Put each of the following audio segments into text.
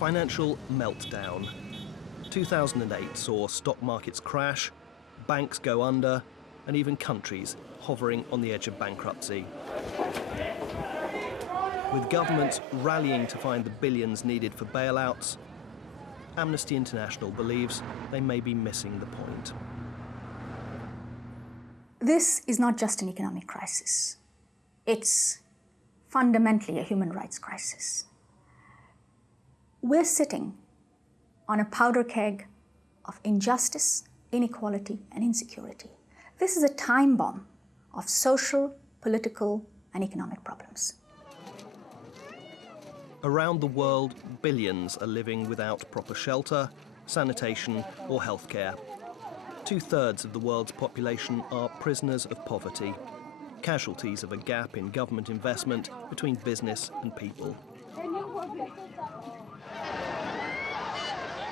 Financial meltdown. 2008 saw stock markets crash, banks go under, and even countries hovering on the edge of bankruptcy. With governments rallying to find the billions needed for bailouts, Amnesty International believes they may be missing the point. This is not just an economic crisis. It's fundamentally a human rights crisis. We're sitting on a powder keg of injustice, inequality, and insecurity. This is a time bomb of social, political, and economic problems. Around the world, billions are living without proper shelter, sanitation, or healthcare. 2/3 of the world's population are prisoners of poverty, casualties of a gap in government investment between business and people.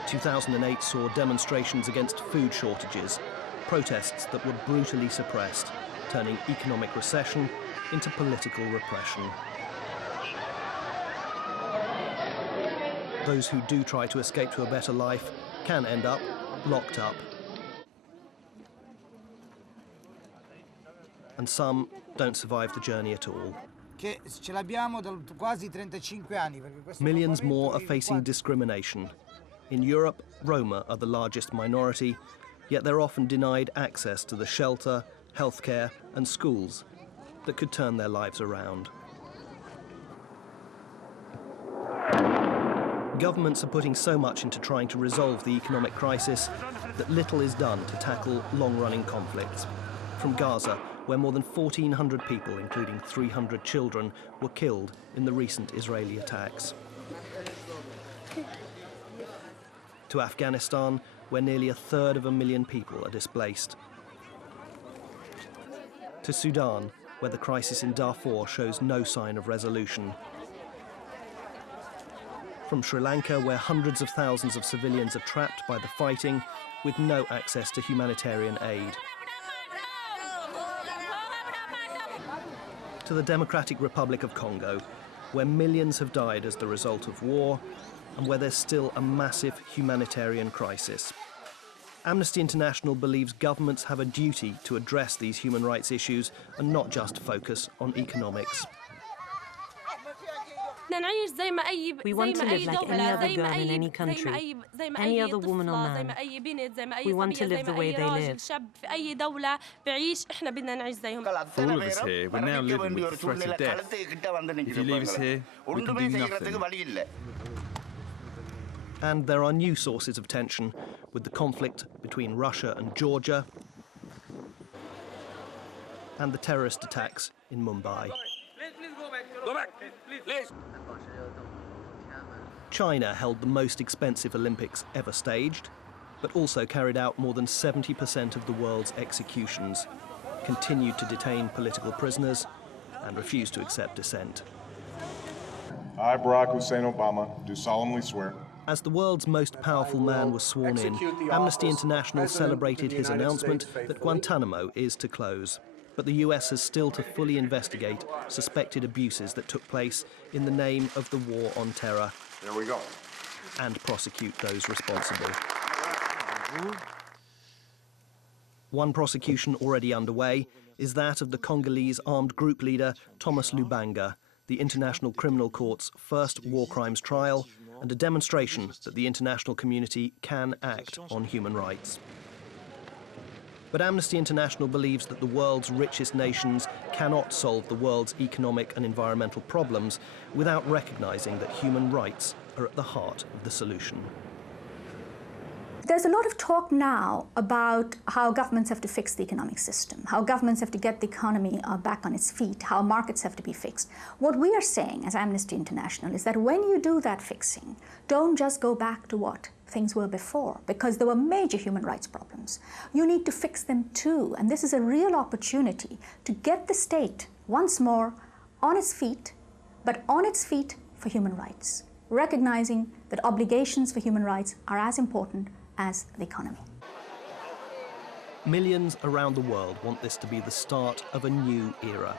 2008 saw demonstrations against food shortages, protests that were brutally suppressed, turning economic recession into political repression. Those who do try to escape to a better life can end up locked up. And some don't survive the journey at all. Millions more are facing discrimination. In Europe, Roma are the largest minority, yet they're often denied access to the shelter, healthcare, and schools that could turn their lives around. Governments are putting so much into trying to resolve the economic crisis that little is done to tackle long-running conflicts. From Gaza, where more than 1,400 people, including 300 children, were killed in the recent Israeli attacks. To Afghanistan, where nearly 1/3 of a million people are displaced. To Sudan, where the crisis in Darfur shows no sign of resolution. From Sri Lanka, where hundreds of thousands of civilians are trapped by the fighting with no access to humanitarian aid. To the Democratic Republic of Congo, where millions have died as the result of war and where there's still a massive humanitarian crisis. Amnesty International believes governments have a duty to address these human rights issues and not just focus on economics. We want to live like any other girl in any country, any other woman or man. We want to live the way they live. For all of us here, we're now living with the threat of death. If you leave us here, we can do nothing. And there are new sources of tension with the conflict between Russia and Georgia and the terrorist attacks in Mumbai. Go back, please. China held the most expensive Olympics ever staged, but also carried out more than 70% of the world's executions, continued to detain political prisoners, and refused to accept dissent. I, Barack Hussein Obama, do solemnly swear. As the world's most powerful man was sworn in, Amnesty International celebrated his announcement that Guantanamo is to close. But the US has still to fully investigate suspected abuses that took place in the name of the war on terror. There we go. And prosecute those responsible. One prosecution already underway is that of the Congolese armed group leader Thomas Lubanga, the International Criminal Court's first war crimes trial, and a demonstration that the international community can act on human rights. But Amnesty International believes that the world's richest nations cannot solve the world's economic and environmental problems without recognizing that human rights are at the heart of the solution. There's a lot of talk now about how governments have to fix the economic system, how governments have to get the economy back on its feet, how markets have to be fixed. What we are saying as Amnesty International is that when you do that fixing, don't just go back to what things were before, because there were major human rights problems. You need to fix them too, and this is a real opportunity to get the state once more on its feet, but on its feet for human rights, recognizing that obligations for human rights are as important as the economy. Millions around the world want this to be the start of a new era.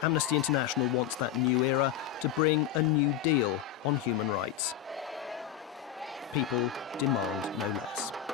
Amnesty International wants that new era to bring a new deal on human rights. People demand no less.